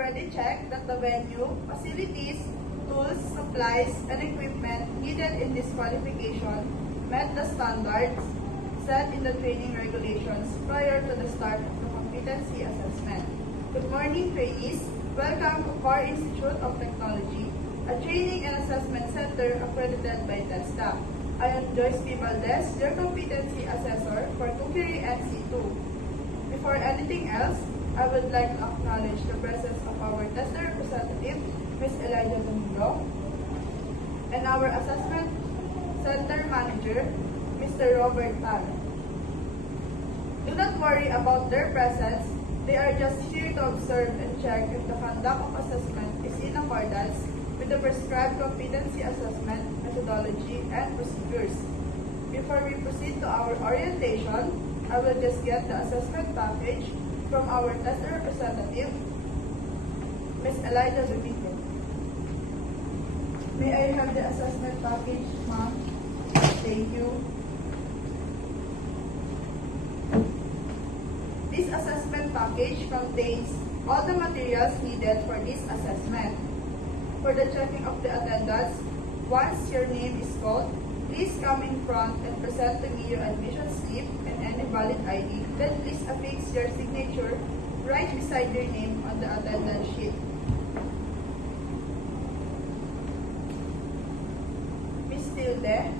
already checked that the venue, facilities, tools, supplies, and equipment needed in this qualification met the standards set in the training regulations prior to the start of the competency assessment. Good morning, trainees. Welcome to Core Institute of Technology, a training and assessment center accredited by TESDA. I am Joyce P. Valdez, your competency assessor for Cookery NC2. Before anything else, I would like to acknowledge the presence of our TESDA representative, Ms. Elijah Domingo, and our assessment center manager, Mr. Robert Tan. Do not worry about their presence. They are just here to observe and check if the conduct of assessment is in accordance with the prescribed competency assessment methodology and procedures. Before we proceed to our orientation, I will just get the assessment package from our TESDA representative, Ms. Elijah Domingo. May I have the assessment package, ma'am? Thank you. This assessment package contains all the materials needed for this assessment. For the checking of the attendance, once your name is called, please come in front and present to me your admission slip and any valid ID. Then please affix your signature right beside your name on the attendance sheet. Miss Tilde,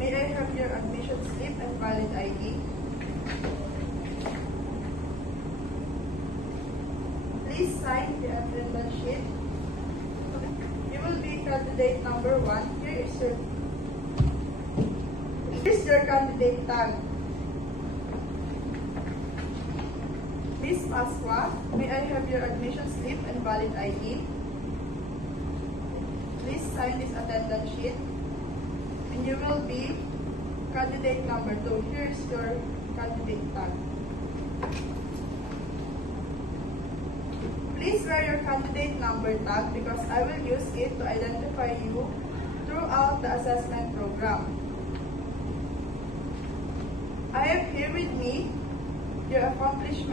may I have your admission slip and valid ID? Please sign the attendance sheet. You will be candidate number 1. Here's your candidate tag. Miss Pasqua, may I have your admission slip and valid ID? Please sign this attendance sheet. And you will be candidate number 2. Here's your candidate tag. Please wear your candidate number tag because I will use it to identify you throughout the assessment program. I have here with me your accomplished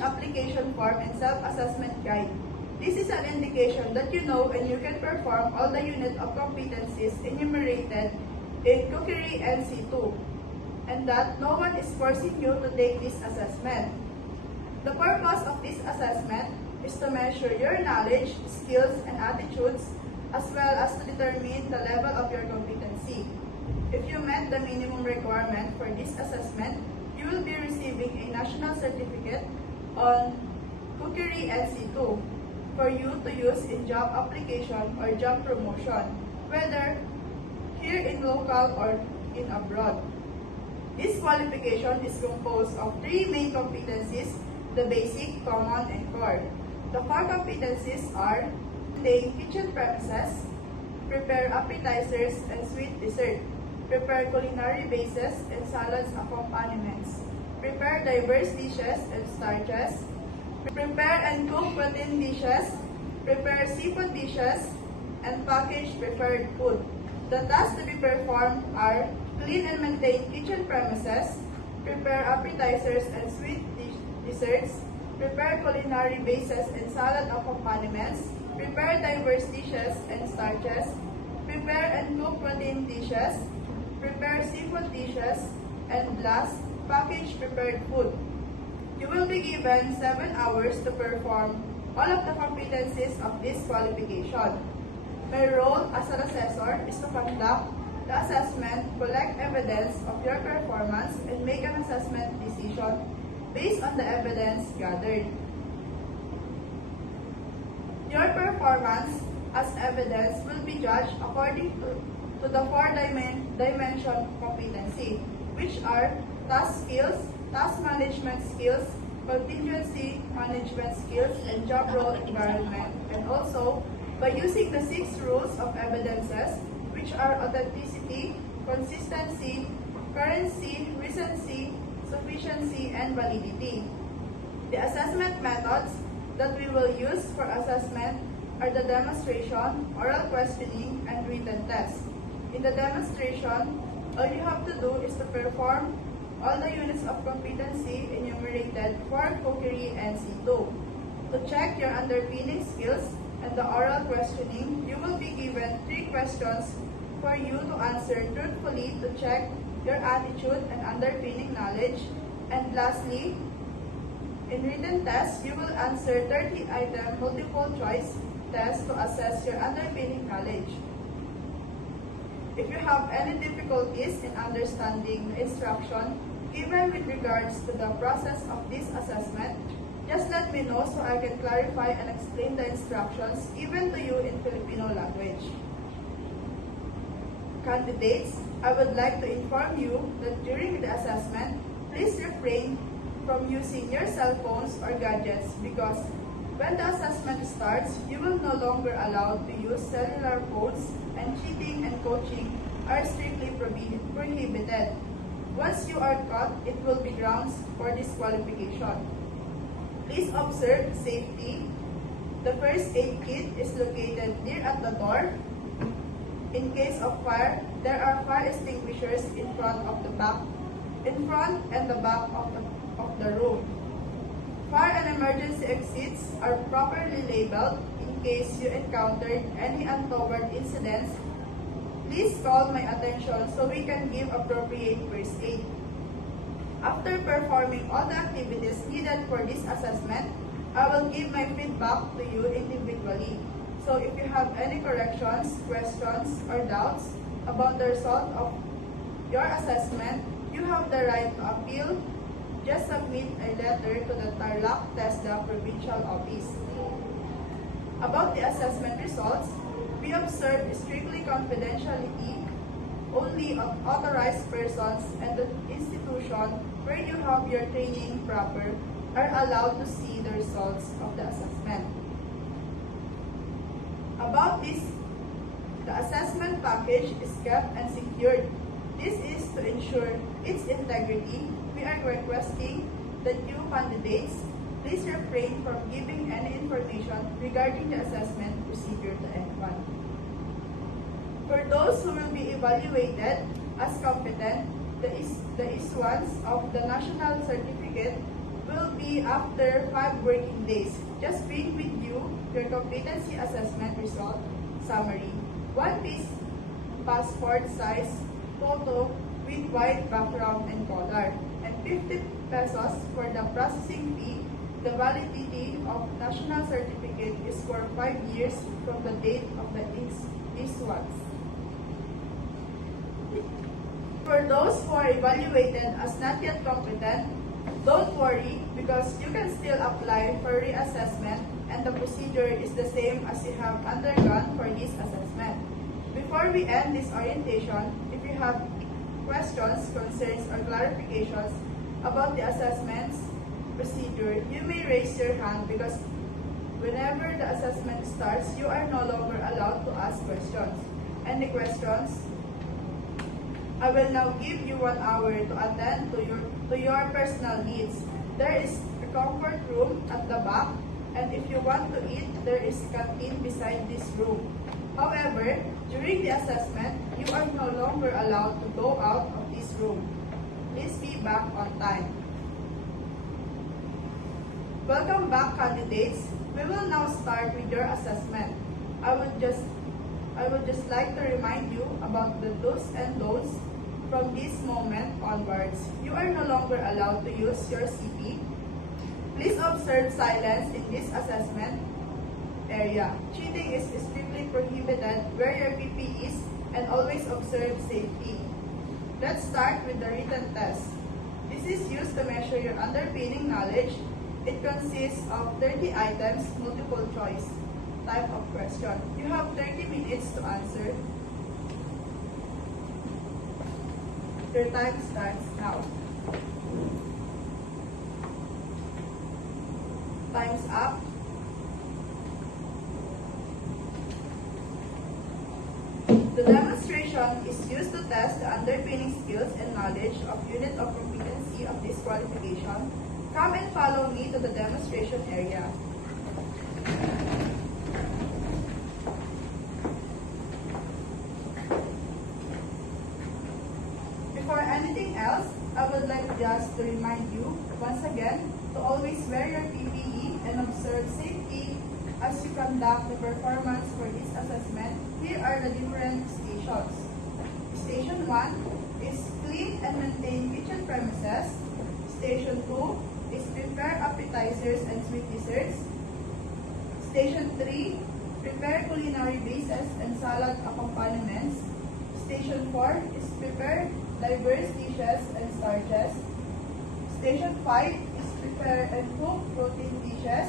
application form and self-assessment guide. This is an indication that you know and you can perform all the unit of competencies enumerated in Cookery NC2, and that no one is forcing you to take this assessment. The purpose of this assessment is to measure your knowledge, skills, and attitudes, as well as to determine the level of your competency. If you met the minimum requirement for this assessment, you will be receiving a national certificate on Cookery NC2 for you to use in job application or job promotion, whether here in local or in abroad. This qualification is composed of 3 main competencies: the basic, common, and core. The core competencies are maintain kitchen premises, prepare appetizers and sweet dessert, prepare culinary bases and salads accompaniments, prepare diverse dishes and starches, prepare and cook protein dishes, prepare seafood dishes, and package prepared food. The tasks to be performed are clean and maintain kitchen premises, prepare appetizers and sweet desserts, prepare culinary bases and salad accompaniments, prepare diverse dishes and starches, prepare and cook protein dishes, prepare seafood dishes, and last, package prepared food. You will be given 7 hours to perform all of the competencies of this qualification. My role as an assessor is to conduct the assessment, collect evidence of your performance, and make an assessment decision based on the evidence gathered. Your performance as evidence will be judged according to the 4-dimension competency, which are task skills, task management skills, contingency management skills, and job role environment, and also by using the 6 rules of evidences, which are authenticity, consistency, currency, recency, sufficiency, and validity. The assessment methods that we will use for assessment are the demonstration, oral questioning, and written test. In the demonstration, all you have to do is to perform all the units of competency enumerated for cookery and C2. To check your underpinning skills and the oral questioning, you will be given 3 questions for you to answer truthfully to check your attitude and underpinning knowledge. And lastly, in written tests, you will answer 30-item multiple choice test to assess your underpinning knowledge. If you have any difficulties in understanding the instruction given with regards to the process of this assessment, just let me know so I can clarify and explain the instructions given to you in Filipino language. Candidates, I would like to inform you that during the assessment, please refrain from using your cell phones or gadgets because when the assessment starts, you will no longer allowed to use cellular phones and cheating and coaching are strictly prohibited. Once you are caught, it will be grounds for disqualification. Please observe safety. The first aid kit is located near at the door. In case of fire, there are fire extinguishers in front and the back of the room. Fire and emergency exits are properly labeled in case you encountered any untoward incidents. Please call my attention so we can give appropriate first aid. After performing all the activities needed for this assessment, I will give my feedback to you individually. So if you have any corrections, questions, or doubts about the result of your assessment, you have the right to appeal. Just submit a letter to the Tarlac TESDA Provincial Office. About the assessment results, we observe strictly confidentiality. Only authorized persons and the institution where you have your training proper are allowed to see the results of the assessment. About this, the assessment package is kept and secured. This is to ensure its integrity. We are requesting that you candidates please refrain from giving any information regarding the assessment procedure to anyone. For those who will be evaluated as competent, the issuance of the national certificate will be after 5 working days. Just bring with you your competency assessment result summary, 1-piece passport size photo with white background and color, and 50 pesos for the processing fee. The validity of national certificate is for 5 years from the date of the issuance. For those who are evaluated as not yet competent, don't worry because you can still apply for reassessment and the procedure is the same as you have undergone for this assessment. Before we end this orientation, if you have questions, concerns, or clarifications about the assessment's procedure, you may raise your hand because whenever the assessment starts, you are no longer allowed to ask questions. Any questions? I will now give you 1 hour to attend to your personal needs. There is a comfort room at the back, and if you want to eat, there is a canteen beside this room. However, during the assessment, you are no longer allowed to go out of this room. Please be back on time. Welcome back, candidates. We will now start with your assessment. I would just like to remind you about the do's and don'ts. From this moment onwards, you are no longer allowed to use your CP. Please observe silence in this assessment area. Cheating is strictly prohibited. Wear your PPEs and always observe safety. Let's start with the written test. This is used to measure your underpinning knowledge. It consists of 30 items, multiple choice type of question. You have 30 minutes to answer. Your time starts now. Time's up. The demonstration is used to test the underpinning skills and knowledge of unit of competency of this qualification. Come and follow me to the demonstration area. Before anything else, I would like just to remind you once again to always wear your PPE and observe safety as you conduct the performance for this assessment. Here are the different stations. Station 1 is clean and maintain kitchen premises. Station 2 is prepare appetizers and sweet desserts. Station 3, prepare culinary bases and salad accompaniments. Station 4 is prepare diverse dishes and starches. Station 5 is prepare and cook protein dishes.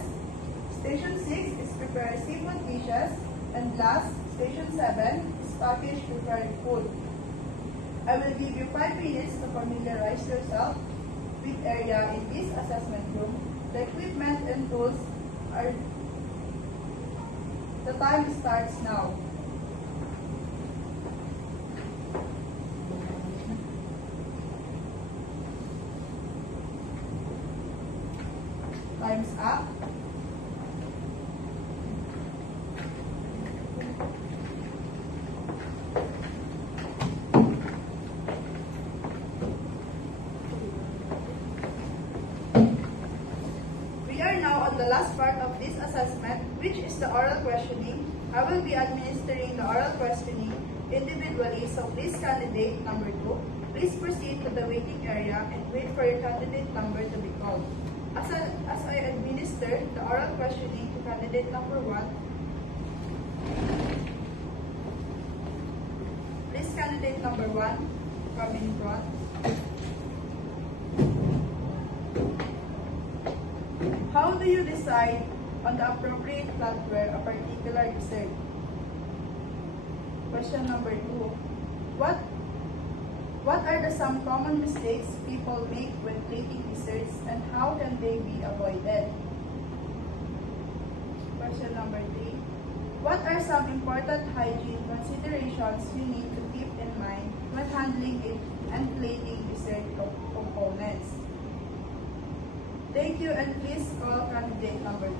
Station 6 is prepare seafood dishes. And last, Station 7 is package prepared food. I will give you 5 minutes to familiarize yourself with area in this assessment room. The equipment and tools are. The time starts now. Time's up. We are now on the last part of this assessment, which is the oral questioning. I will be administering the oral questioning individually, so please candidate number 2. Please proceed to the waiting area and wait for your candidate number to be called. As I administer the oral questioning to candidate number 1, please candidate number 1 come in front. How do you decide on the appropriate flatware a particular dessert? Question number 2. What are the some common mistakes people make when plating desserts and how can they be avoided? Question number 3. What are some important hygiene considerations you need to keep in mind when handling it and plating dessert components? Thank you, and please call candidate number 2.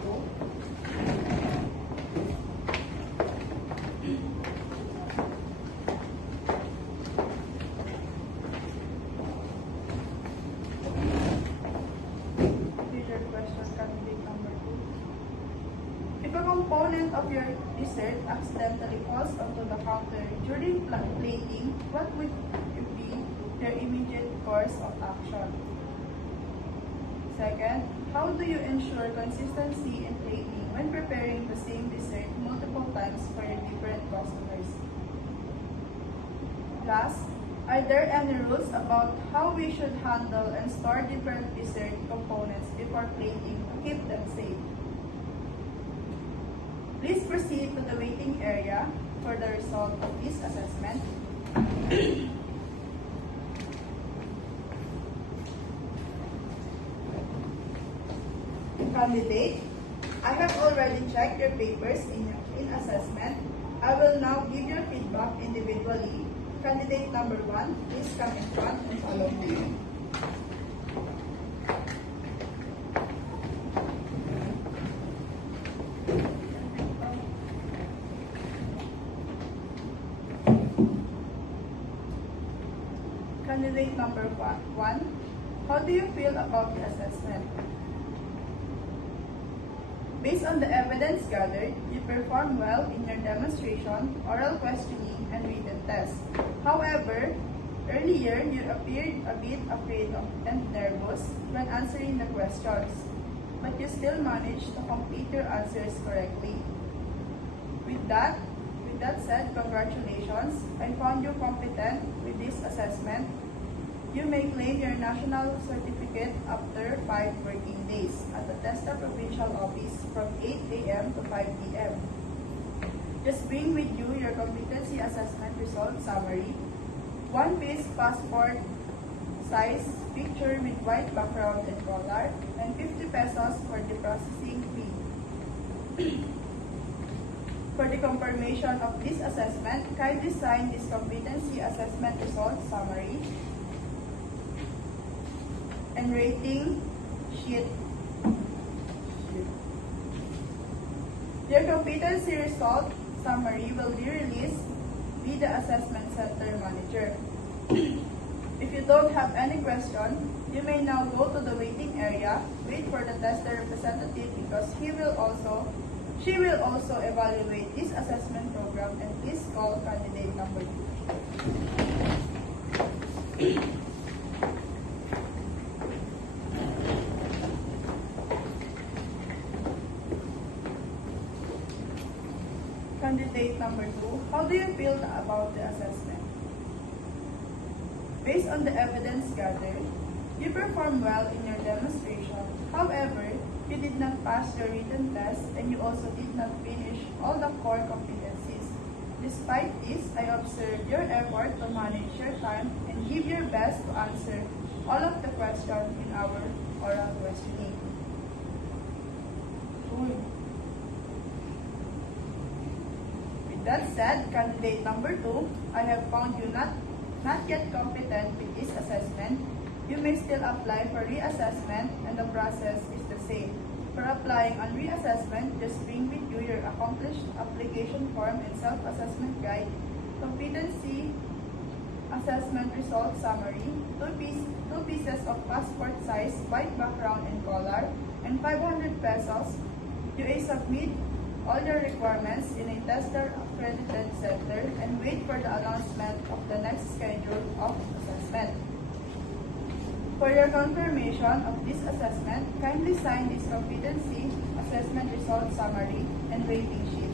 If a component of your dessert accidentally falls onto the counter during plating, what would be their immediate course of action? Second, how do you ensure consistency in plating when preparing the same dessert multiple times for your different customers? Last, are there any rules about how we should handle and store different dessert components before plating to keep them safe? Please proceed to the waiting area for the result of this assessment. Candidate, I have already checked your papers in assessment. I will now give your feedback individually. Candidate number 1, please come in front and follow me. Candidate number 1, how do you feel about the assessment? Based on the evidence gathered, you performed well in your demonstration, oral questioning, and written test. However, earlier you appeared a bit afraid and nervous when answering the questions, but you still managed to complete your answers correctly. With that said, congratulations. I found you competent with this assessment. You may claim your national certificate after 5 working days at the TESDA Provincial Office from 8 a.m. to 5 p.m. Just bring with you your competency assessment result summary, 1-piece passport size picture with white background and color, and 50 pesos for the processing fee. For the confirmation of this assessment, kindly sign this competency assessment result summary and rating sheet. Your competency result summary will be released by the assessment center manager. If you don't have any question, you may now go to the waiting area, wait for the tester representative because she will also evaluate this assessment program, and please call candidate number 2. Candidate number 2, how do you feel about the assessment? Based on the evidence gathered, you performed well in your demonstration. However, you did not pass your written test and you also did not finish all the core competencies. Despite this, I observed your effort to manage your time and give your best to answer all of the questions in our oral questioning. With that said, candidate number 2, I have found you not yet competent with this assessment. You may still apply for reassessment and the process is the same. For applying on reassessment, just bring with you your accomplished application form and self-assessment guide, competency assessment result summary, two pieces of passport size, white background and color, and 500 pesos. You may submit all your requirements in a tester accredited center and wait for the announcement of the next schedule of assessment. For your confirmation of this assessment, kindly sign this competency assessment result summary and rating sheet.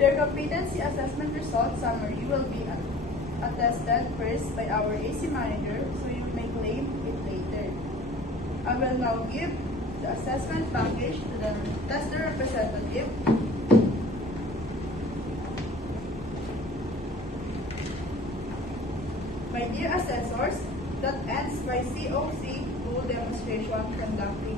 Your competency assessment result summary will be attested first by our AC manager, so you may claim it later. I will now give the assessment package to the tester representative. My dear assessors, that ends my COC 2 demonstration conducting